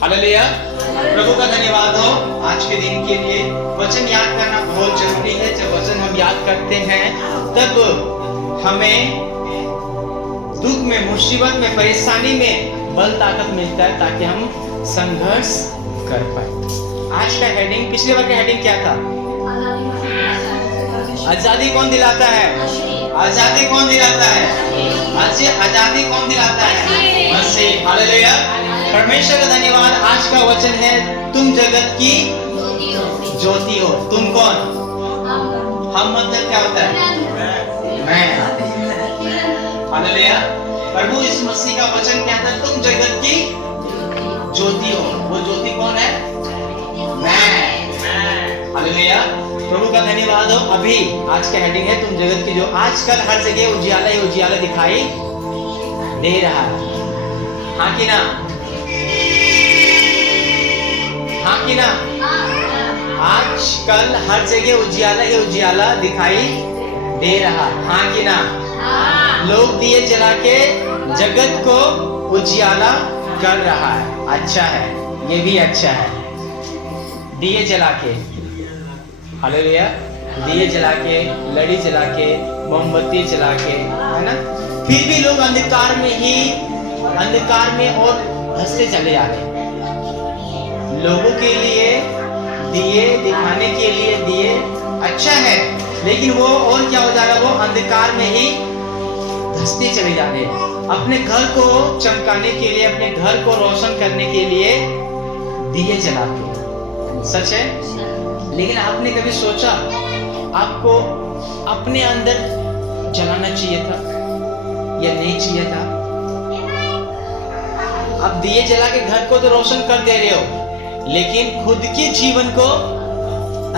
Hallelujah. प्रभु का धन्यवाद हो आज के दिन के लिए। वचन याद करना बहुत जरूरी है। जब वचन हम याद करते हैं तब हमें दुख में, मुसीबत में, परेशानी में बल ताकत मिलता है ताकि हम संघर्ष कर पाए। आज का हेडिंग, पिछले बार का हेडिंग क्या था? आजादी कौन दिलाता है? आजादी कौन दिलाता है? आजादी कौन दिलाता है? मसीह। हालेलुया। परमेश्वर का धन्यवाद। आज का वचन है, तुम जगत की ज्योति हो। तुम कौन? हम मतलब क्या होता है? मैं। हालेलुया। प्रभु यीशु मसीह का वचन कहता है, तुम जगत की ज्योति हो। वो ज्योति कौन है? मैं। हालेलुया। प्रभु का धन्यवाद हो। अभी आज का हेडिंग है, तुम जगत की जो। आजकल हर जगह उजियाला ही उजियाला दिखाई दे रहा है। हाँ कि ना? हाँ कि ना? आजकल हर जगह उजियाला ही उजियाला दिखाई दे रहा है। हाँ कि ना? लोग दिए जला के जगत को उजियाला कर रहा है। अच्छा है, ये भी अच्छा है। दिए जला के, हालेलुया, दिए जला के, लड़ी जला के, मोमबत्ती जला के, है ना? फिर भी लोग अंधकार में और हंसते चले जा रहे हैं। लोगों के लिए दिए दिखाने के लिए दिए अच्छा है, लेकिन वो और क्या हो जा रहा है? वो अंधकार में ही धंसते चले जा रहे हैं। अपने घर को चमकाने के लिए, अपने घर को रोशन करने के लिए दिए जलाते हैं। सच है। लेकिन आपने कभी सोचा आपको अपने अंदर जलाना चाहिए था या नहीं चाहिए था? अब दिए जला के घर को तो रोशन कर दे रहे हो, लेकिन खुद के जीवन को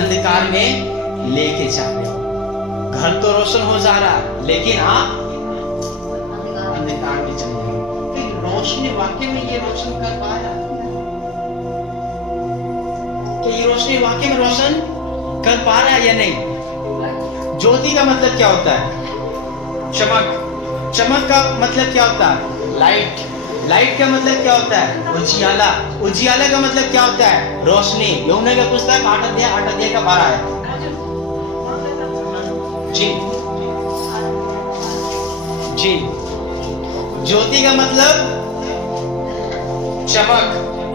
अंधकार में लेके जा रहे हो। घर तो रोशन हो जा रहा, लेकिन आप अंधकार में चले गए। तो रोशनी वाकई में ये रोशन कर पाया? तो ये रोशनी वाकई में रोशन कर पा रहा है या नहीं? ज्योति का मतलब क्या होता है? चमक। चमक का मतलब क्या होता है? लाइट। लाइट का मतलब क्या होता है? उजियाला। उजियाला का मतलब क्या होता है? रोशनी। यूहन्ना का पुस्तक 8 अध्याय का 12 है। जी जी। ज्योति का मतलब चमक।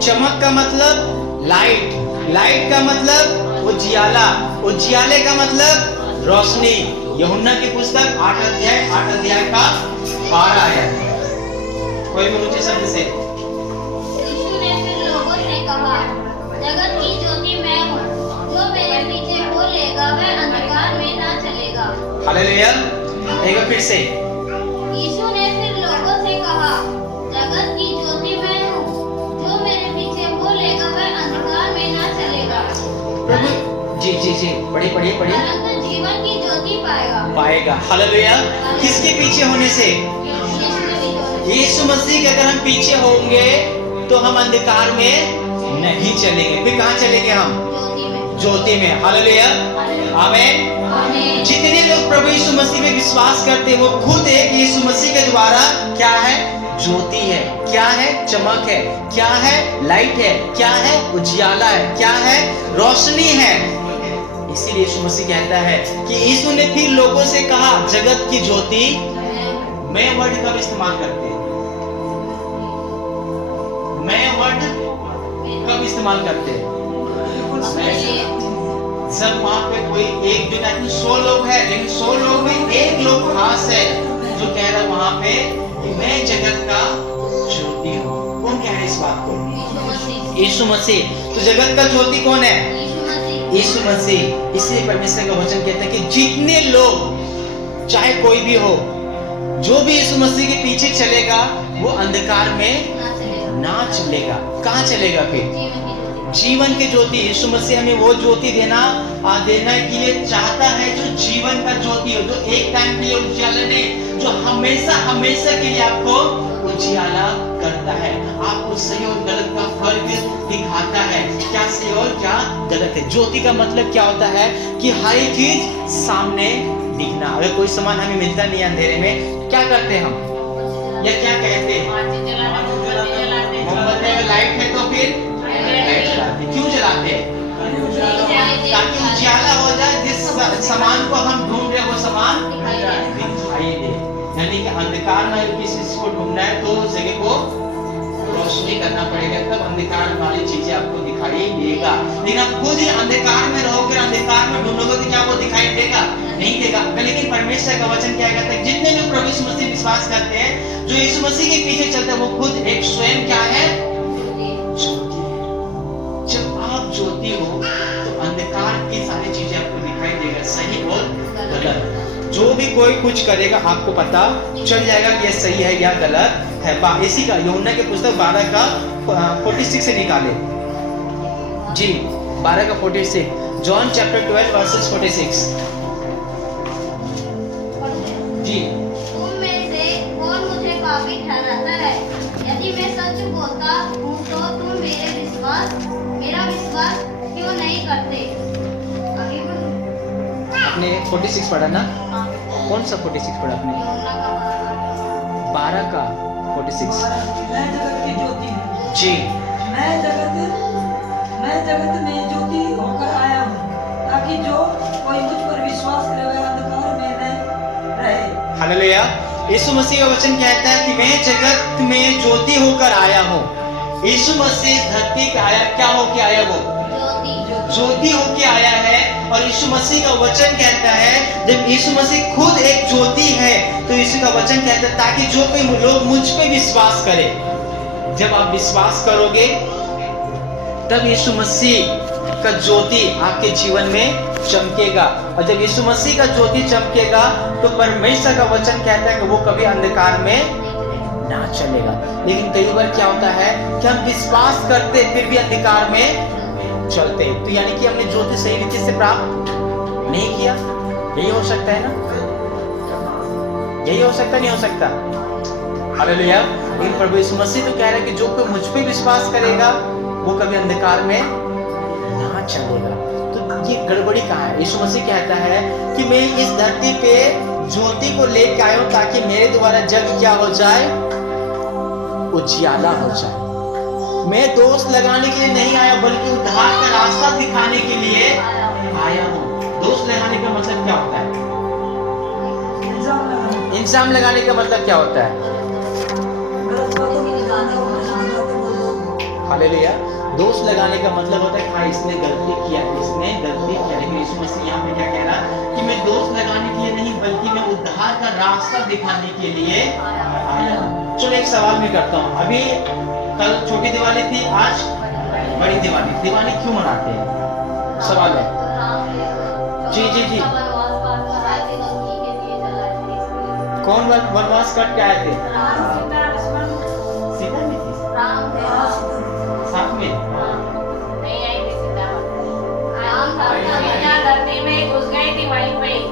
चमक का मतलब लाइट। लाइट का मतलब उजियाला। उजियाले का मतलब रोशनी। यूहन्ना की पुस्तक 8 अध्याय का 12 है। कोई भी ऊंचे शब्द से। यीशु ने फिर लोगों से कहा, जगत की ज्योति मैं हूँ। जो मेरे पीछे बोलेगा वह अंधकार में ना चलेगा। हालेलुया। एक बार फिर से। यीशु ने फिर लोगों से कहा, जगत की ज्योति मैं हूँ। जो मेरे पीछे बोलेगा वह अंधकार में ना चलेगा। प्रभु जी जी जी, पढ़िए। परंतु जीवन की ज्योति पाएगा। हालेलुया। किसके पीछे होने से? यीशु मसीह के। अगर हम पीछे होंगे तो हम अंधकार में नहीं चलेंगे। फिर कहाँ चलेंगे हम? ज्योति में। हालेलुया। आमीन। जितने लोग प्रभु यीशु मसीह में विश्वास करते हैं वो खुद एक यीशु मसीह के द्वारा क्या है? ज्योति है। क्या है? चमक है। क्या है? लाइट है। क्या है? उजियाला है। क्या है? रोशनी है। इसीलिए यीशु मसीह कहता है कि यीशु ने फिर लोगों से कहा, जगत की ज्योति। मैं वर्ड कब इस्तेमाल करते हैं? मैं वर्ड कब इस्तेमाल करते हैं? जब वहां पे कोई एक जो नहीं 100 लोग हैं, लेकिन 100 लोग में एक लोग खास है जो कह रहा है वहां पे कि मैं जगत का ज्योति हूँ। कौन कह रहा है इस बात को? यीशु मसीह। तो जगत का ज्योति कौन है? यीशु मसीह। इसलिए परमेश्वर का वचन कहता है कि जितने लोग, चाहे कोई भी हो, जो भी यीशु मसीह के पीछे चलेगा वो अंधकार में ना चलेगा। कहाँ चलेगा फिर? जीवन की ज्योति। यीशु मसीह हमें वो ज्योति देना के लिए चाहता है जो जीवन का ज्योति हो, जो एक टाइम के लिए उजियाला नहीं, जो हमेशा के लिए आपको उजियाला करता है, आपको सही और गलत का फर्क दिखाता है, क्या सही और क्या गलत है। ज्योति का मतलब क्या होता है? कि हर एक चीज सामने दिखना। अगर कोई सामान हमें मिलता नहीं है अंधेरे में, क्या करते हैं हम? या क्या कहते हैं? मोमबत्ती। अगर लाइट है तो फिर को हम ढूंढ रहे वो समान दिखाई दे। दिखाई दे। यानी कि अंधकार में अगर किसी चीज को ढूंढना है तो उस जगह को रोशनी करना पड़ेगा, तब अंधकार वाली चीजें आपको दिखाई देगा। लेकिन आप खुद ही अंधकार में रहोगे, अंधकार में ढूंढोगे तो क्या वो दिखाई देगा? नहीं देगा। लेकिन परमेश्वर का वचन क्या कहता है, जितने लोग प्रभु यीशु मसीह विश्वास करते हैं, जो यीशु मसीह के पीछे चलते हैं, वो खुद एक स्वयं क्या है? ज्योति है। जब आप ज्योति हो तो अंधकार की सारी चीजें आपको दिखाई देगा, सही और गलत। जो भी कोई कुछ करेगा आपको पता चल जाएगा कि ये सही है या गलत है। इसी का यूहन्ना के पुस्तक 12 का 46 से निकाले जी, 12 का 46, जॉन चैप्टर 12 वर्सेस 46 जी। तुम में से कौन मुझे पापी ठहराता है? यदि मैं सच बोलता हूँ तो तुम मेरा विश्वास क्यों नहीं करते? आगे बढ़ो। आपने 46 पढ़ा ना? हाँ। कौन सा 46 पढ़ा आपने? यूहन्ना का 12 का 46 मैं जगत की ज्योति हूँ। जी। मैं जगत में ज्योति होकर आया हूँ, ताकि जो कोई मुझ पर विश्वास करे वह अंधकार में न रहे। हालेलुया। यीशु मसीह का वचन कहता है कि मैं जगत में ज्योति होकर आया हूँ। यीशु मसीह धरती पे आया, क्या होके आया? वो ज्योति होके आया है। और यीशु मसीह का वचन कहता है, जब यीशु मसीह खुद एक ज्योति है तो यीशु का वचन कहता है ताकि जो कोई लोग मुझ पे विश्वास करे। जब आप विश्वास करोगे तब यीशु मसीह का ज्योति आपके जीवन में चमकेगा। और जब यीशु मसीह का ज्योति चमकेगा तो परमेश्वर का वचन कहता है कि वो कभी अंधकार में ना चलेगा। लेकिन कई बार क्या होता है कि हम विश्वास करते फिर भी अंधकार में चलते, तो यानी कि हमने ज्योति सही रीति से प्राप्त नहीं किया। यही हो सकता है ना? यही हो सकता, नहीं हो सकता? हालेलुया। लेकिन प्रभु यीशु मसीह तो कह रहा है कि जो कोई मुझ पे विश्वास करेगा वो कभी अंधकार में ना चलेगा। तो ये गड़बड़ी कहाँ है? यीशु मसीह कहता है कि मैं इस धरती पे ज्योति को लेकर आया हूं ताकि मेरे द्वारा जग क्या हो जाए? उजियाला हो जाए। मैं दोष लगाने के लिए नहीं आया बल्कि उद्धार का रास्ता दिखाने के लिए आया हूँ। दोष लगाने का मतलब क्या होता है? इल्जाम लगाने का मतलब क्या होता है? हालेलुया। दोष लगाने का मतलब होता है हाँ इसने गलती किया, इसने गलती किया। लेकिन यीशु मसीह यहाँ पे क्या कह रहा है कि मैं दोष लगाने के लिए नहीं बल्कि मैं उद्धार का रास्ता दिखाने के लिए आया हूँ। चलो एक सवाल मैं करता हूँ। अभी कल छोटी दिवाली थी, आज बड़ी दिवाली। दिवाली क्यों मनाते हैं? सवाल है। जी जी जी। कौन वनवास कट के आए थे? सीता में थी साथ में।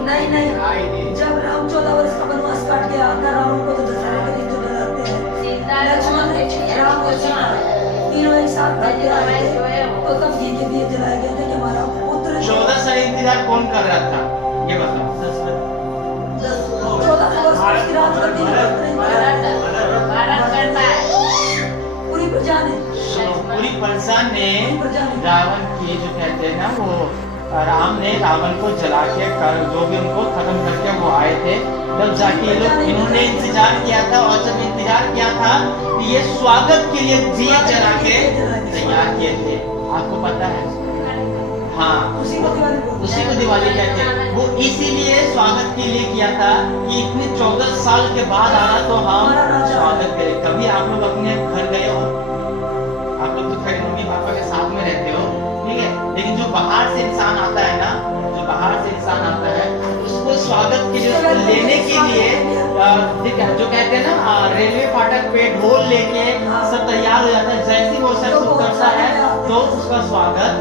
नहीं, जब राम 14 वर्ष का वनवास काट के आता, रावण को तो दशहरे के दिन जो डराते हैं, लक्ष्मण राम को तीनों एक साथ काट के आए थे, तो तब घी के दिए जलाए गए थे कि हमारा पुत्र 14 साल इंतजार कौन कर रहा था? ये बताओ। 14 वर्ष की रात और दिन पूरी प्रजा ने पूरी प्रजा ने रावण की जो कहते हैं ना, वो राम ने रावण को जला के जो भी उनको खत्म करके वो आए थे। तब जाके ये लोग इन्होंने इंतजार किया था, और जब इंतजार किया था तो ये स्वागत के लिए दिए जला के तैयार किए थे। आपको पता है? हाँ, उसी को दिवाली कहते हैं। वो इसीलिए स्वागत के लिए किया था कि इतने 14 साल के बाद आना तो हम स्वागत करें। कभी आप लोग अपने घर गए हो? आप लोग तो खैर मम्मी पापा के साथ में रहते हो, ठीक है। लेकिन जो बाहर से इंसान आता है ना, जो बाहर से इंसान आता है, उसको स्वागत के लिए, उसको लेने के लिए जो कहते हैं ना, रेलवे फाटक पे ढोल लेके सब तैयार हो जाता है। जैसे ही वो सब उतरता है तो उसका स्वागत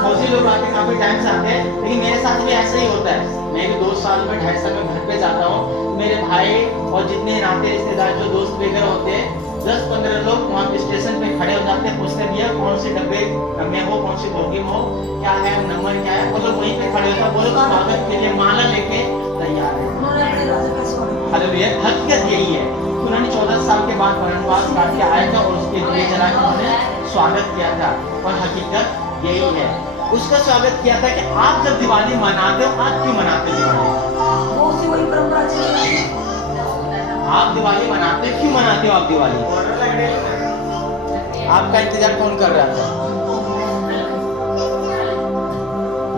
फौजी लोग आके काफी टाइम से आते हैं। लेकिन मेरे साथ भी ऐसा ही होता है। मैं 2 साल में 2.5 साल में घर पे जाता हूँ, मेरे भाई और जितने नाते रिश्तेदार जो दोस्त वगैरह होते हैं, 10-15 लोग वहाँ पे स्टेशन पे खड़े हो जाते हैं, पूछते भैया कौन से डब्बे में हो, कौन सी बोगी में हो, क्या है नंबर, क्या है। वो लोग वहीं पे खड़े होता है, वो लोग स्वागत के लिए माला लेके तैयार है। हालेलुया। हकीकत यही है, उन्होंने 14 साल के बाद वनवास काट के आया था और उसके लिए जला के उन्होंने स्वागत किया था, और हकीकत यही है। उसका स्वागत किया था कि आप जब दिवाली मनाते हो, आप क्यों मनाते हो दिवाली? वो उसी वही परंपरा चली आ रही है। आप दिवाली मनाते हो, क्यों मनाते हो आप दिवाली? आपका इंतजार कौन कर रहा था?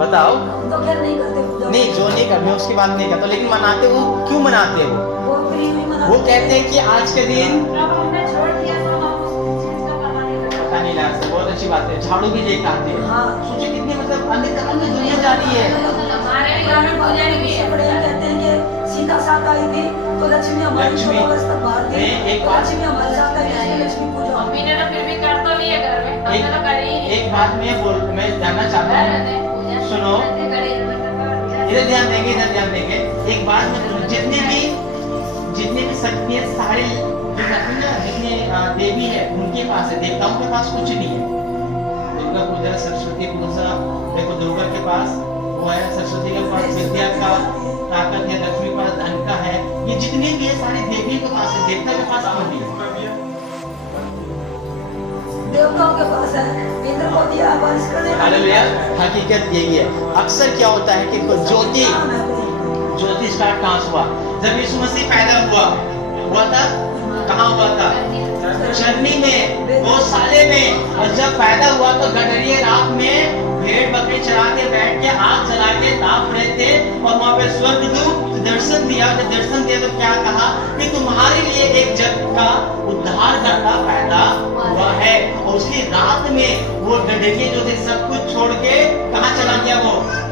बताओ। हम तो खैर नहीं करते पूजा। नहीं, जो नहीं कर, मैं उसकी बात नहीं करता, लेकिन मनाते हो, क्यों मनाते हो? वो फ्री में मनाते वो कहते हैं कि आज के दिन अब हमने छोड़ दिया तो हम उस चीज का पता नहीं लगा। पता नहीं लगा। बहुत अच्छी बात है, झाड़ू भी लेकर आते हैं। हाँ। सोचिए कितनी मतलब अंधकार में दुनिया जा रही है। हमारे भी घर में पुजारी भी है। बड़े कहते हैं कि सीता साथ आई थी तो लक्ष्मी हमारी लक्ष्मी। 14 वर्ष तक बाहर थी। एक बात- लक्ष्मी हमारे साथ आई, इसलिए लक्ष्मी पूजा। मम्मी ने तो फिर भी कर तो लिया घर में, हमने तो करी ही नहीं। एक बात मैं जानना चाहता हूँ, सुनो। इधर ध्यान देंगे, इधर ध्यान देंगे। एक बात मैं, जितने भी शक्तियाँ सारे जो कहते हैं ना, जितने देवी है उनके पास है, देवताओं के पास कुछ नहीं है। दुर्गा पूजा, सरस्वती पूजा, देखो दुर्गा के पास वो है, सरस्वती के पास विद्या का ताकत है, लक्ष्मी के पास धन का है। ये जितने भी है सारी देवी के पास है, देवता के पास कौन नहीं है? देवताओं के पास है, इंद्र को दिया बारिश करने का। हालेलुया। हकीकत यही है। अक्सर क्या होता है कि ज्योति स्टार्ट कहाँ से हुआ? जब यीशु मसीह पैदा हुआ था, कहाँ हुआ था? चरनी में, गौशाले में। और जब पैदा हुआ तो गडरिये रात में भेड़ बकरी चरा के बैठ के आग जला के ताप रहे थे, और वहां पे स्वर्गदूत दर्शन दिया। जब दर्शन दिया तो क्या कहा कि तुम्हारे लिए एक जग का उद्धारकर्ता पैदा हुआ है। और उसकी रात में वो गडरिये जो थे सब कुछ छोड़ के कहाँ चला गया? वो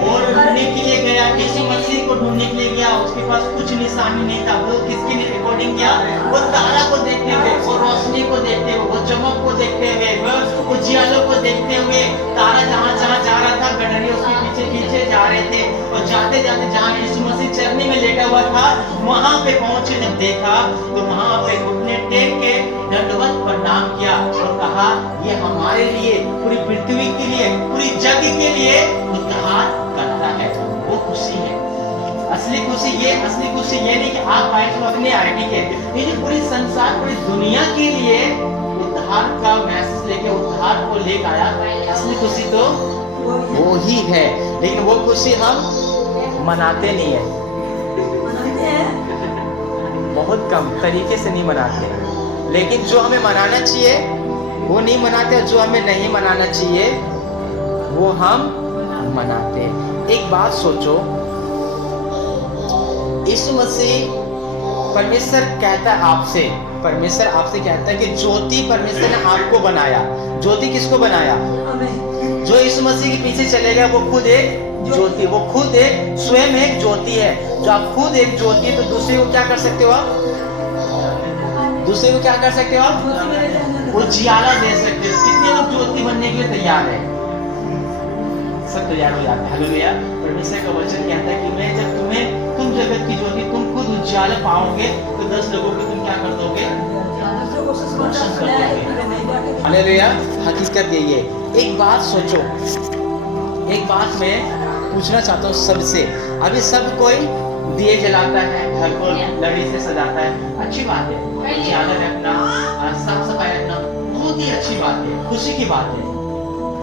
वो ढूंढने के लिए गया, यीशु मसीह को ढूंढने के लिए गया। उसके पास कुछ निशानी नहीं था। वो किसके रिकॉर्डिंग किया? वो तारा को देखते हुए, वो रोशनी को देखते हुए, वो चमक को देखते हुए, वो उजियालों को देखते हुए, तारा जहाँ जहाँ जा रहा था गडरिये उसके पीछे पीछे जा रहे थे। और जाते जाते जहाँ यीशु मसीह चरनी में लेटा हुआ था वहां पे पहुंचे, जब देखा तो वहां पे घुटने टेक के दंडवत प्रणाम किया और कहा ये हमारे लिए, पूरी पृथ्वी के लिए, पूरी जग के लिए उद्धार करता है। वो खुशी है, असली खुशी ये नहीं कि आप आए तो अपने आए, ठीक है? ये पूरी संसार, पूरी दुनिया के लिए उद्धार का मैसेज लेके उद्धार को लेकर आया। असली खुशी तो वो ही है, लेकिन वो खुशी हम मनाते नहीं है, मनाते हैं। बहुत कम तरीके से नहीं मनाते। लेकिन जो हमें मनाना चाहिए वो नहीं मनाते, जो हमें नहीं मनाना चाहिए वो हम मनाते। एक बात सोचो, यीशु मसीह, परमेश्वर कहता है आपसे, परमेश्वर आपसे कहता है कि ज्योति परमेश्वर ने आपको बनाया। ज्योति किसको बनाया? हमें जो यीशु मसीह के पीछे चलेगा वो खुद एक ज्योति, वो खुद एक स्वयं एक ज्योति है। जो आप खुद एक ज्योति है तो दूसरे को क्या कर सकते हो आप? दूसरे को क्या कर सकते हो आप? उजियाला दे सकते हो। कितने लोग ज्योति बनने के लिए तैयार है? सब तैयार हो जाते हैं। हालेलुया। परमेश्वर का वचन कहता है कि मैं जब तुम जगत की ज्योति, तुम खुद उजियाला पाओगे तो 10 लोगों को तुम क्या कर दोगे? हालेलुया। हकीकत यही है। एक बात सोचो, एक बात मैं पूछना चाहता हूँ सबसे। अभी सब कोई दिए जलाता है, घर को लड़ी से सजाता है, अच्छी बात है। उजियाला रखना, साफ सफाई रखना बहुत ही अच्छी बात है, खुशी की बात है।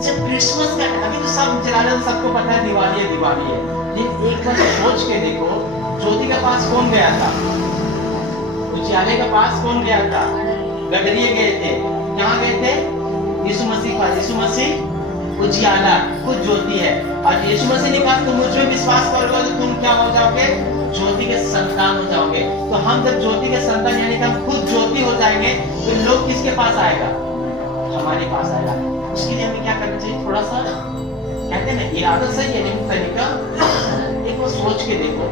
जब क्रिसमस का, अभी तो सब जला रहे, सबको पता है दिवाली है, दिवाली है। लेकिन एक बार सोच के देखो, ज्योति के पास कौन गया था? उजियाले के पास कौन गया था? गडरिये गए थे। कहाँ गए थे? यीशु मसीह के पास। यीशु मसीह उजियाला, खुद ज्योति है। और यीशु मसीह ने कहा तुम मुझ में विश्वास करोगे तो तुम क्या हो जाओगे? ज्योति के संतान हो जाओगे। तो हम जब ज्योति के संतान यानी कि हम खुद ज्योति हो जाएंगे तो लोग किसके पास आएगा? हमारे पास आएगा। उसके लिए हमें क्या करना चाहिए? थोड़ा सा कहते हैं ना, इरादा सही है लेकिन तरीका एक वो सोच के देखो।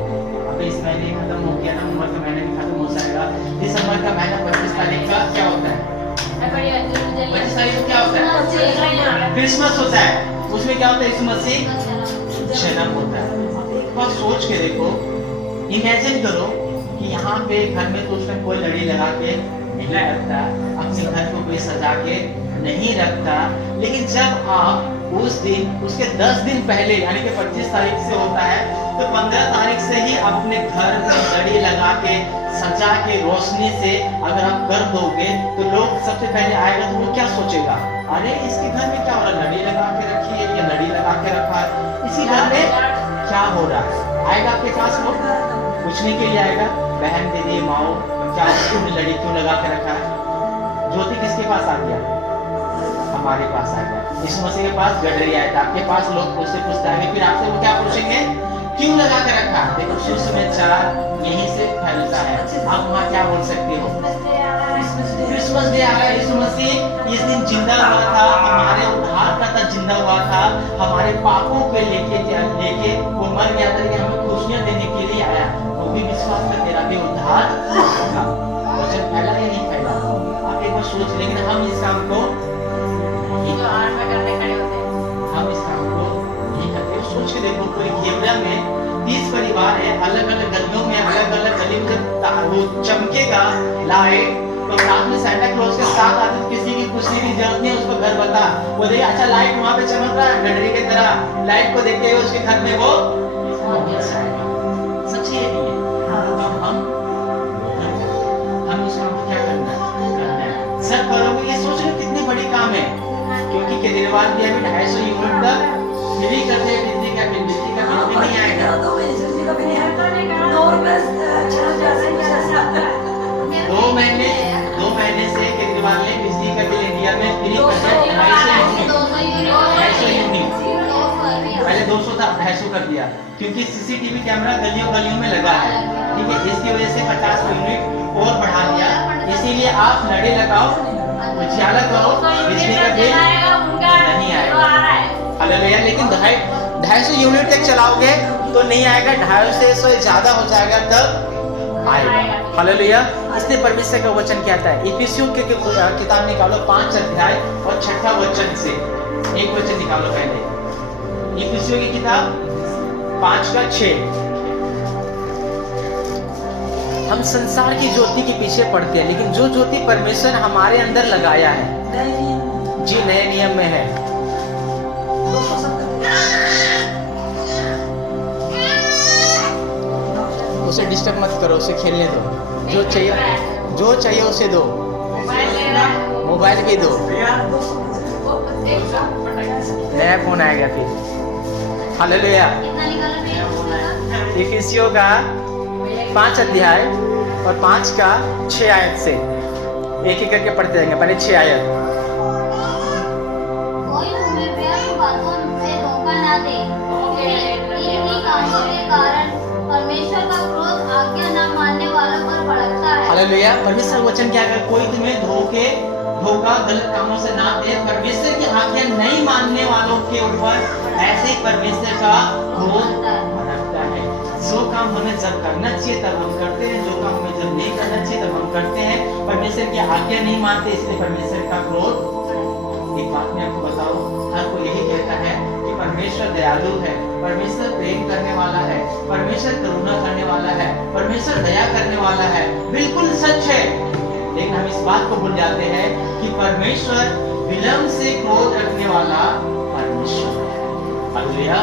अभी इस महीने खत्म हो गया, नवंबर का महीना भी खत्म हो जाएगा, दिसंबर का महीना 25 तारीख का क्या होता है? 25 तारीख को क्या होता है? क्रिसमस होता है। उसमें क्या होता है? यीशु मसीह जन्म होता है। एक बार सोच के देखो, इमेजिन करो कि यहाँ पे घर में तो उसमें कोई लड़ी लगा के नहीं रखता, अपने घर को कोई सजा के नहीं रखता। लेकिन जब आप उस दिन, उसके 10 दिन पहले यानी कि 25 तारीख से होता है, तो 15 तारीख से ही अपने घर में लड़ी लगा के सजा के रोशनी से अगर आप कर दोगे तो लोग सबसे पहले आएगा तो वो क्या सोचेगा, अरे इसके घर में क्या हो रहा है, लड़ी लगा के रखी है या लड़ी लगा के रखा है, इसी घर में क्या हो रहा है। आएगा आपके पास लोग पूछने के लिए आएगा, बहन दीदी माओ क्या क्यों लड़ी क्यों लगा के रखा है। ज्योति किसके पास आ गया, हमारे पास आ गया। यीशु मसीह के पास गडरी आया था, आपके पास लोग पूछते आएंगे, फिर आपसे वो क्या पूछेंगे, क्यों लगा के रखा। देखो सुसमाचार यहीं से फैलता है। आप वहाँ क्या बोल सकते हो, क्रिसमस डे आ रहा है, यीशु मसीह इस दिन जिंदा हुआ था, हमारे उद्धारकर्ता जिंदा हुआ था, हमारे पापों को लेके वो मर गया था, लेकिन हमें खुशियां देने के लिए आया। वो भी विश्वास कर तेरा भी उद्धार होगा। वचन फैला या नहीं फैला, आप एक बार सोच। लेकिन हम इस काम को हम इस काम को नहीं करते। सोच के देखो, कोई घेवड़ा में 30 परिवार है, अलग अलग गलियों में, अलग अलग गली में जब वो चमकेगा लाइट, तो रात में सैंटा क्लॉज के साथ आते, किसी की खुशी की जरूरत नहीं, उसको घर बता, वो देखे अच्छा लाइट वहां पे चमक रहा है, गडरी की तरह लाइट को देखते हुए उसके घर में वो सच्ची है नहीं है। अब हम उस काम को क्या करना है, सब करोगे। ये सोच रहे कितनी बड़ी काम है, क्योंकि केजरीवाल भी अभी 250 यूनिट तक फ्री करते हैं, बिजली का बिल नहीं आएगा। 2 महीने से केजरीवाल ने बिजली का बिल इंडिया में फ्री कर दिया, 250 यूनिट। पहले 200 था, 250 कर दिया, क्योंकि सीसीटीवी कैमरा गलियों गलियों में लगा है, ठीक है। इसकी वजह से 50 यूनिट और बढ़ा दिया। इसीलिए आप लड़े लगाओ, उजाला करो, बिजली का बिल नहीं आएगा। हालेलुया। लेकिन 250 यूनिट तक चलाओगे तो नहीं आएगा, 250 से ज्यादा हो जाएगा तब आएगा। हालेलुया। इसलिए परमेश्वर का वचन कहता है, इफिसियों के किताब निकालो 5 अध्याय और 6ठा वचन से एक वचन निकालो पहले। इफिसियों की किताब 5 का 6। हम संसार की ज्योति के पीछे पड़ते हैं, लेकिन जो ज्योति परमेश्वर हमारे अंदर लगाया है जी नए नियम में है। उसे डिस्टर्ब मत करो, उसे खेलने दो, जो चाहिए उसे दो, मोबाइल भी दो, नया फोन आएगा फिर। हालेलुया। इफिसियों का 5 अध्याय और 5 का 6 आयत से एक एक करके पढ़ते जाएंगे। पहले 6 आयत। कोई तुम्हें व्यर्थ बातों से धोखा ना दे, इन्हीं कामों के कारण परमेश्वर का क्रोध आज्ञा न मानने वालों पर भड़कता है। हालेलुया। परमेश्वर वचन क्या है, कोई तुम्हें धोखा गलत कामों से ना दे, परमेश्वर की आज्ञा नहीं मानने वालों के ऊपर ऐसे ही परमेश्वर का क्रोध भड़कता है। जो काम हमें जब करना चाहिए तब हम करते हैं, जो काम हमें जब नहीं करना चाहिए तब हम करते हैं। परमेश्वर की आज्ञा नहीं मानते, इसलिए परमेश्वर का क्रोध। एक बात मैं आपको बताऊं, हर कोई यही कहता है कि परमेश्वर दयालु है, परमेश्वर प्रेम करने वाला है, परमेश्वर करुणा करने वाला है, परमेश्वर दया करने वाला है। बिल्कुल सच है, लेकिन हम इस बात को भूल जाते हैं कि परमेश्वर विलंब से क्रोध रखने वाला परमेश्वर है। हालेलुया।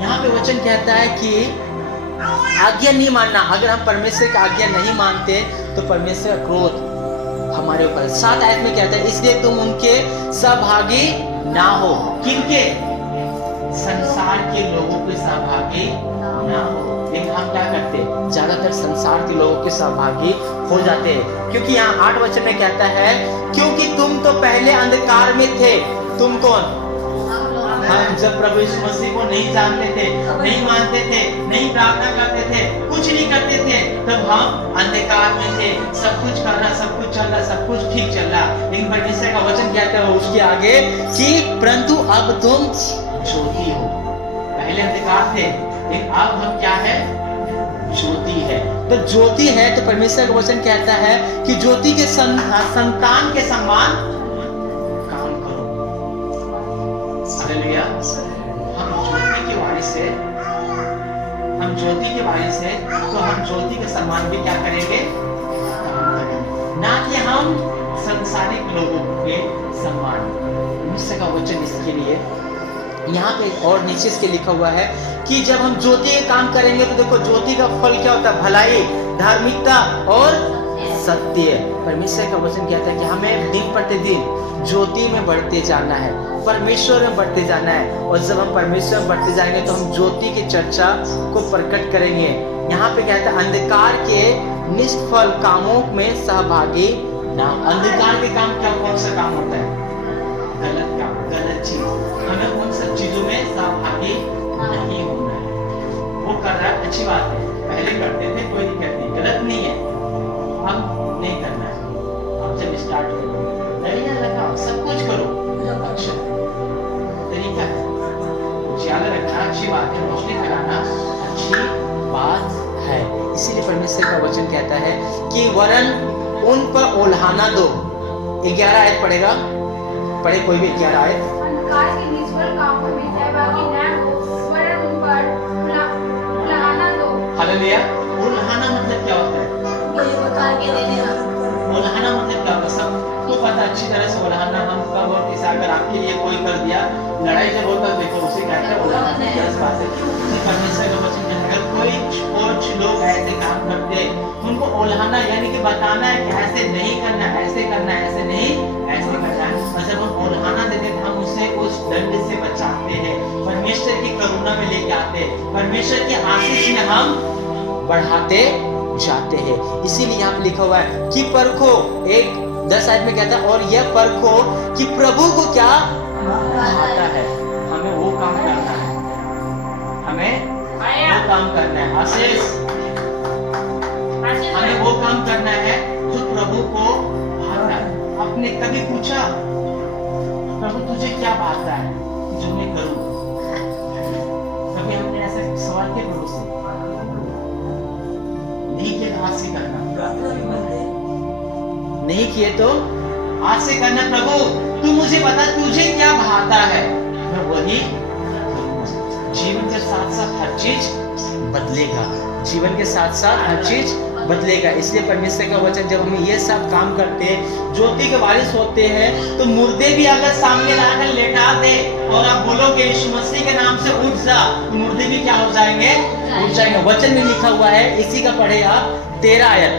यहाँ पे वचन कहता है कि आज्ञा नहीं मानना। अगर हम परमेश्वर की आज्ञा नहीं मानते तो परमेश्वर का क्रोध हमारे ऊपर। 7 आयत में कहता है, इसलिए तुम उनके सहभागी ना हो। किनके? संसार के लोगों के सहभागी ना हो। लेकिन हम क्या करते हैं, ज्यादातर संसार के लोगों के सहभागी हो जाते हैं। क्योंकि यहाँ 8 वचन में कहता है, क्योंकि तुम तो पहले अंधकार में थे। तुम कौन? हम जब प्रभु यीशु मसीह को नहीं जानते थे, नहीं मानते थे, नहीं प्रार्थना करते थे, कुछ नहीं करते थे, तब हम अंधकार में थे। सब कुछ कर रहा, सब कुछ चल रहा, सब कुछ ठीक चल रहा। लेकिन परमेश्वर का वचन कहता है उसके आगे कि परंतु अब तुम ज्योति हो। पहले अंधकार थे, लेकिन अब हम क्या है? ज्योति है। तो ज्योति है तो परमेश्वर का वचन कहता है कि ज्योति के संतान के समान काम करो। हालेलुया। हम ज्योति के वारिस से, हम ज्योति के वारिस से, तो हम ज्योति के समान भी क्या करेंगे? काम करेंगे, ना कि हम संसारिक लोगों के समान। परमेश्वर का वचन इसके लिए यहाँ पे और नीचे इसके लिखा हुआ है कि जब हम ज्योति के काम करेंगे तो देखो ज्योति का फल क्या होता है, भलाई, धार्मिकता और सत्य। परमेश्वर का वचन कहता है कि हमें दिन प्रतिदिन ज्योति में बढ़ते जाना है, परमेश्वर में बढ़ते जाना है। और जब हम परमेश्वर में बढ़ते जाएंगे तो हम ज्योति की चर्चा को प्रकट करेंगे। यहाँ पे कहता है अंधकार के निष्फल कामों में सहभागी ना। अंधकार के काम क्या, कौन सा काम होता है? गलत काम, गलत चीज। हमें उन सब चीजों में सहभागी नहीं होना है। वो कर रहा है, अच्छी बात है, पहले करते थे, कोई दिक्कत नहीं, गलत नहीं है, अब नहीं करना है। अब जब स्टार्ट करो, लड़ियां लगाओ, सब कुछ करो, अच्छा तरीका है। उजाला रखना अच्छी बात है, रोशनी फैलाना अच्छी बात है। इसीलिए परमेश्वर का वचन कहता है कि वरन उन पर ओल्हाना दो। 11 आयत पढ़ेगा, पढ़े कोई भी 11 आयत। अंधकार के निष्फल कामों में सहभागी न हो, वरन उन पर उलाहना दो। हालेलुया। उल्हाना मतलब क्या होता है? ये बता के देना। उल्हाना मतलब क्या होता है? सबको पता अच्छी तरह से उल्हाना हम कब और किसे, अगर आपके लिए कोई कर दिया, लड़ाई जब होता है देखो उसे कहते हैं उल्हाना। इस बात है परमेश्वर का वचन कहता है अगर कोई कुछ लोग ऐसे काम करते हैं उनको उल्हाना यानी कि बताना है कि ऐसे नहीं करना, ऐसे करना, ऐसे नहीं, ऐसे करना है। और जब हम उल्हाना देते हैं हम उसे उस दंड से बचाते हैं, परमेश्वर की करुणा में लेके आते हैं, परमेश्वर की आशीष में हम बढ़ाते जाते हैं। इसीलिए यहाँ पे लिखा हुआ है कि परखो, 1:10 आयत में कहता है और यह परखो कि प्रभु को क्या भाता है। हमें वो काम करना है, हमें वो काम करना है। आशीष, हमें वो काम करना है जो प्रभु को भाता है। आपने कभी पूछा प्रभु तुझे क्या भाता है जो मैं करूं? कभी हमने ऐसा सवाल किया प्रभु से? नहीं किया तो आज से करना, नहीं किए तो आज से करना। प्रभु तू मुझे बता तुझे क्या भाता है, मैं वही। जीवन के साथ साथ हर चीज बदलेगा, जीवन के साथ साथ हर चीज बदलेगा। इसलिए परमेश्वर का वचन जब हम ये सब काम करते हैं, ज्योति के वारिस होते हैं, तो मुर्दे भी अगर सामने लाकर लेटा दे और आप बोलोगे यीशु मसीह के नाम से उठ जा, तो मुर्दे भी क्या हो जाएंगे? उठ जाएंगे। वचन में लिखा हुआ है, इसी का पढ़े आप 14 आयत।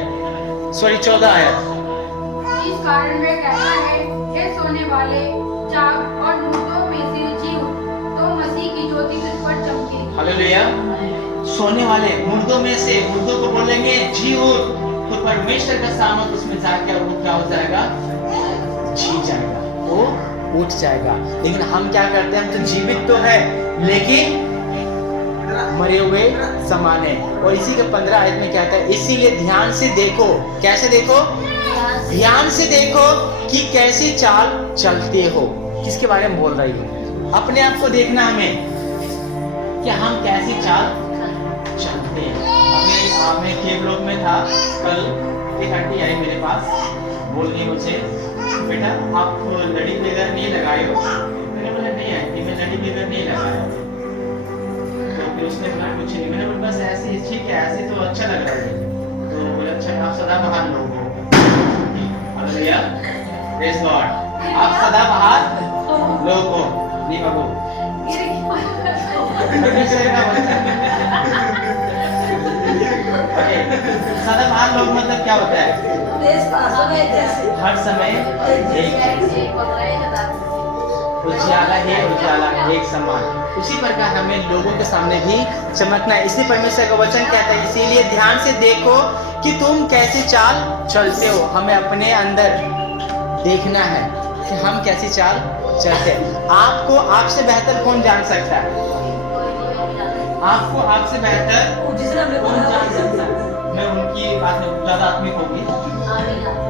इस कारण वे कहता है हे सोने वाले जाग और मुर्दों में से जी उठ, तो मसीह की ज्योति तुझ पर चमकेगी। हालेलुया। सोने वाले मुर्दों में से, मुर्दों को बोलेंगे जी उठ, तो परमेश्वर का सामर्थ उसमें जाकर वो क्या हो जाएगा? जी जाएगा, वो उठ जाएगा। लेकिन हम क्या करते हैं? हम तो जीवित तो है लेकिन मरे हुए समान है। और इसी के 15 आयत में कहता है इसीलिए ध्यान से देखो। कैसे देखो? ध्यान से देखो कि कैसी चाल चलते हो। किसके बारे में बोल रही हूँ? अपने आप को देखना हमें कि हम कैसी चाल चलते हैं। अभी मैं के ब्लॉक में था, कल एक आंटी आई मेरे पास, बोल रही मुझे बेटा आप लड़ी वगैरह नहीं लगाए हो? मैंने बोला नहीं आंटी मैं लड़ी वगैरह नहीं लगाया। तो फिर उसने बोला कुछ नहीं, मैंने बोला बस ऐसे ही ठीक है, ऐसे तो अच्छा लग रहा है। तो बोला अच्छा आप सदाबहार लोग हो। Hallelujah, praise God. आप सदाबहार लोग हो। नहीं बाबू सदाबहार लोग मतलब क्या होता है? हर समय उजाला है, उजाला एक समान। उसी प्रकार हमें लोगों के सामने भी चमकना है। इसलिए परमेश्वर का वचन कहता है इसीलिए ध्यान से देखो कि तुम कैसी चाल चलते हो। हमें अपने अंदर देखना है कि हम कैसी चाल चलते हैं। आपको आपसे बेहतर कौन जान सकता है? आपको आपसे बेहतर कौन जान सकता है? मैं उनकी बात में ज्यादा आत्मिक होगी,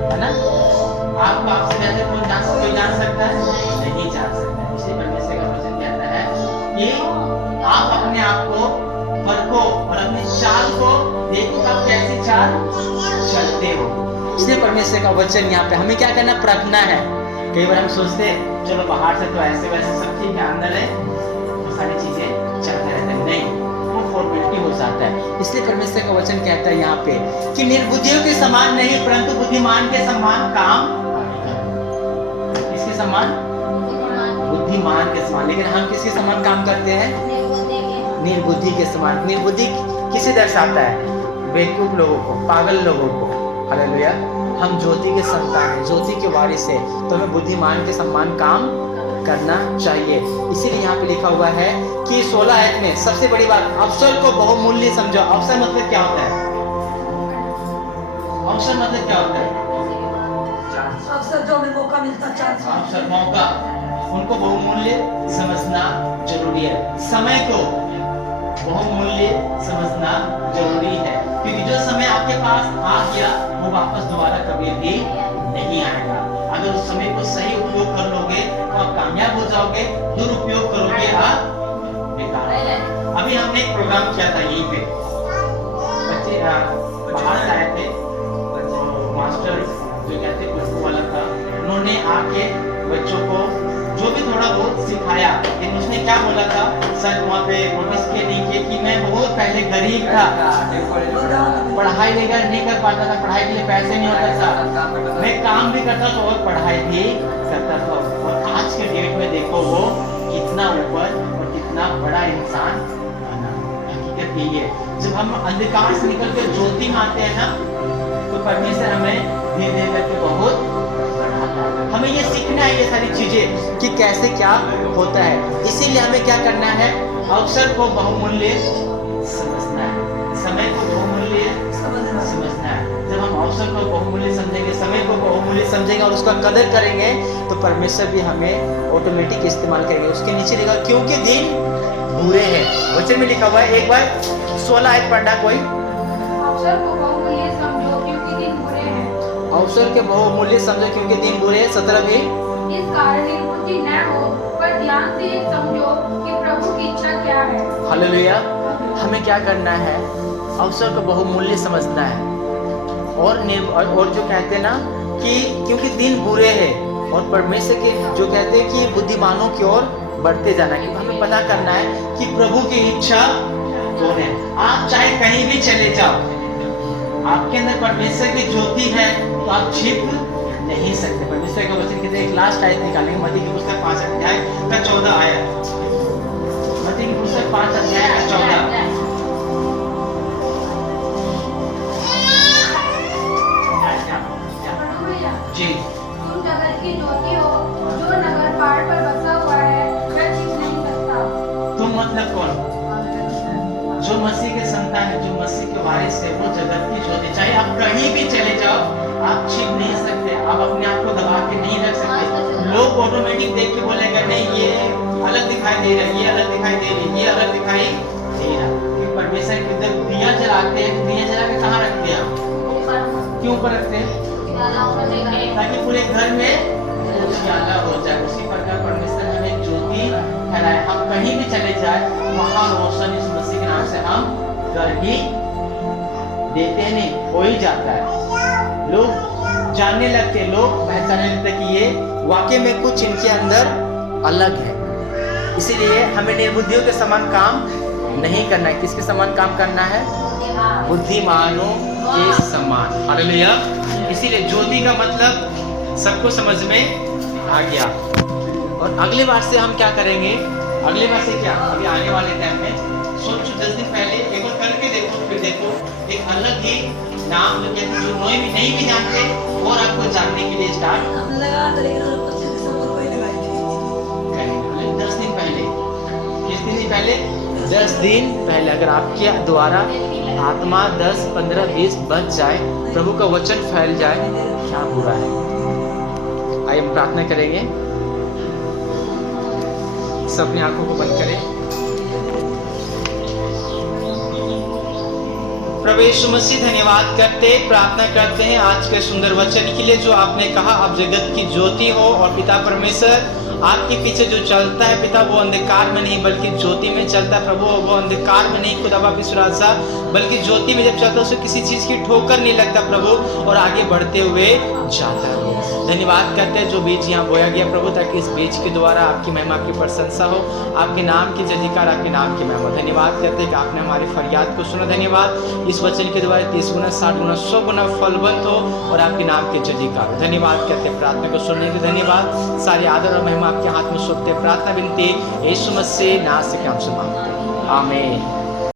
है ना? आपको आपसे बेहतर कौन जान सकता है? नहीं जान सकता है। इसलिए परमेश्वर का वचन कहता है कि आप अपने आप को परखो और अपनी चाल को देखो कि आप कैसी चाल चलते हो। इसलिए परमेश्वर का वचन यहाँ पे हमें क्या करना? परखना है। कई बार हम सोचते हैं चलो बाहर से तो ऐसे वैसे सब ठीक है, अंदर है तो सारी चीजें चलते रहते हैं, नहीं, वो फॉर्मेलिटी हो जाता है। इसलिए परमेश्वर का वचन कहता है यहाँ पे कि निर्बुद्धियों के समान नहीं परंतु बुद्धिमान के समान काम। इसके समान? बुद्धिमान के समान। लेकिन हम किसके समान काम करते हैं? निर्बुद्धि के समान। निर्बुद्धि किसे दर्शाता है? बेवकूफ लोगों को, पागल लोगों को। हालेलुया। हम ज्योति के संतान हैं, ज्योति के वारिस हैं, तो हमें बुद्धिमान के समान काम करना चाहिए। इसीलिए यहाँ पे लिखा हुआ है कि 16 आयत में सबसे बड़ी बात, अवसर को बहुमूल्य समझो। अवसर मतलब क्या होता है? अवसर मतलब क्या होता है? अवसर जो हमें मौका मिलता है, चांस। अवसर, मौका, उनको बहुमूल्य समझना जरूरी है। समय को बहुमूल्य समझना जरूरी है, क्योंकि जो समय आपके पास आ गया वो वापस दोबारा कभी भी नहीं आएगा। अगर उस समय को सही उपयोग कर लोगे तो आप कामयाब हो जाओगे, दुरुपयोग करोगे आप बेकार। अभी हमने एक प्रोग्राम किया था यहीं पे, बच्चे बाहर से आए थे, मास्टर जो कहते कुछ वाला था, उन्होंने आके बच्चों को जो भी थोड़ा बहुत सिखाया। लेकिन उसने क्या बोला था सर, वहाँ पे नोटिस किए नहीं किए कि मैं बहुत पहले गरीब था, पढ़ाई नहीं कर पाता था, पढ़ाई के लिए पैसे नहीं होता था, मैं काम भी करता था और पढ़ाई भी करता था। और आज के डेट में देखो वो कितना ऊपर और कितना बड़ा इंसान बना। हकीकत यही है, जब हम अंधकार से निकल कर ज्योति में आते हैं ना, तो परमेश्वर हमें धीरे धीरे करके बहुत बढ़ाता है। हमें ये सीखना है ये सारी चीजें कि कैसे क्या होता है। इसीलिए हमें क्या करना है? अवसर को बहुमूल्य समझना है, समय को बहुमूल्य समझना है। जब हम अवसर को बहुमूल्य समझेंगे, समय को बहुमूल्य समझेंगे और उसका कदर करेंगे, तो परमेश्वर भी हमें ऑटोमेटिक इस्तेमाल करेंगे। उसके नीचे लिखा क्योंकि दिन बुरे हैं, वचन में लिखा हुआ है। एक बार 16 आयत पढ़ना कोई। अवसर को बहुमूल्य समझो क्योंकि दिन बुरे हैं। अवसर के बहुमूल्य समझो क्योंकि दिन बुरे हैं। 17 भी। इस कारण निर्बुद्धि न हो, पर ध्यान से समझो कि प्रभु की इच्छा क्या है। हालेलुया। हमें क्या करना है? अवसर को बहुमूल्य समझना है। और जो कहते हैं ना कि क्योंकि दिन बुरे हैं, और परमेश्वर के जो कहते हैं कि बुद्धिमानों की ओर बढ़ते जाना, क्योंकि हमें पता करना है कि प्रभु की इच्छा कौन है। आप चाहे कहीं भी चले जाओ, आपके अंदर परमेश्वर की ज्योति है तो आप छिप नहीं सकते। परमेश्वर का वचन कहते हैं, एक लास्ट आयत निकालेंगे, मत्ती की पुस्तक 5 अध्याय का 14 आयत। मत्ती की पुस्तक 5 अध्याय का 14। जी। तुम जगत की ज्योति हो, जो नगर पहाड़ पर बसा हुआ है वह छिप नहीं सकता। तुम मतलब कौन? जो मसीह के संतान है, जो मसीह के वारिस है, वो जगत की ज्योति। चाहे आप कहीं भी चले जाओ, आप छिप नहीं सकते, आप अपने आप को दबा के नहीं रख सकते। लोग ऑटोमेटिक देख के बोलेंगे नहीं ये अलग दिखाई दे रहा है, ये अलग दिखाई दे रही है, ये अलग दिखाई दे रहा है। कि परमेश्वर की जब दिया जलाते हैं, दिया जला के कहाँ रखते हैं? क्यों ऊपर रखते हैं? ताकि पूरे घर में उजियाला हो जाए। उसी प्रकार परमेश्वर हमें ज्योति फैलाए। हम कहीं भी चले जाए, वहाँ रोशन इस मसीह के नाम से हम कर ही देते हैं, नहीं हो ही जाता है। लोग जानने लगते हैं, लोग पहचानने लगते हैं कि ये वाकई में कुछ इनके अंदर अलग है। इसीलिए हमें निर्बुद्धियों के समान काम नहीं करना है। किसके समान काम करना है? बुद्धिमानों के समान। हालेलुया। इसीलिए ज्योति का मतलब सबको समझ में आ गया। और अगले बार से हम क्या करेंगे? अगले बार से क्या, अभी आने वाले टाइम में सोचो, 10 दिन पहले एक बार करके देखो, फिर देखो एक अलग ही नाम जो कहते हैं, जो नहीं भी जानते और आपको जानने के लिए स्टार्ट लगा, लेकिन 25 दिसंबर को ही लगाई थी। 10 दिन पहले। किस दिन पहले? 10 दिन पहले। अगर आपके द्वारा आत्मा 10, 15, 20 बच जाए, प्रभु का वचन फैल जाए, क्या बुरा है? आइए हम प्रार्थना करेंगे। सब अपनी आंखों को बंद करें। प्रभु यीशु मसीह, धन्यवाद करते, प्रार्थना करते हैं आज के सुंदर वचन के लिए, जो आपने कहा आप जगत की ज्योति हो। और पिता परमेश्वर, आपके पीछे जो चलता है पिता, वो अंधकार में नहीं बल्कि ज्योति में चलता है। प्रभु वो अंधकार में नहीं खुदा बाप विश्वासा, बल्कि ज्योति में जब चलता है उसे किसी चीज की ठोकर नहीं लगता प्रभु, और आगे बढ़ते हुए जाता है। धन्यवाद करते हैं जो बीज यहाँ बोया गया प्रभु, ताकि इस बीज के द्वारा आपकी महिमा, आपकी प्रशंसा हो, आपके नाम की जयकार, आपके नाम की महिमा। धन्यवाद करते हैं कि आपने हमारी फरियाद को सुना। धन्यवाद इस वचन के द्वारा 30 गुना, 60 गुना, 100 गुना फलवंत हो और आपके नाम की जयकार। धन्यवाद करते हैं प्रार्थना को सुनने के। धन्यवाद। सारी आदर और महिमा आपके हाथ में सौंपते, प्रार्थना विनती यीशु मसीह नाम से नाम से मांगते हैं, आमीन।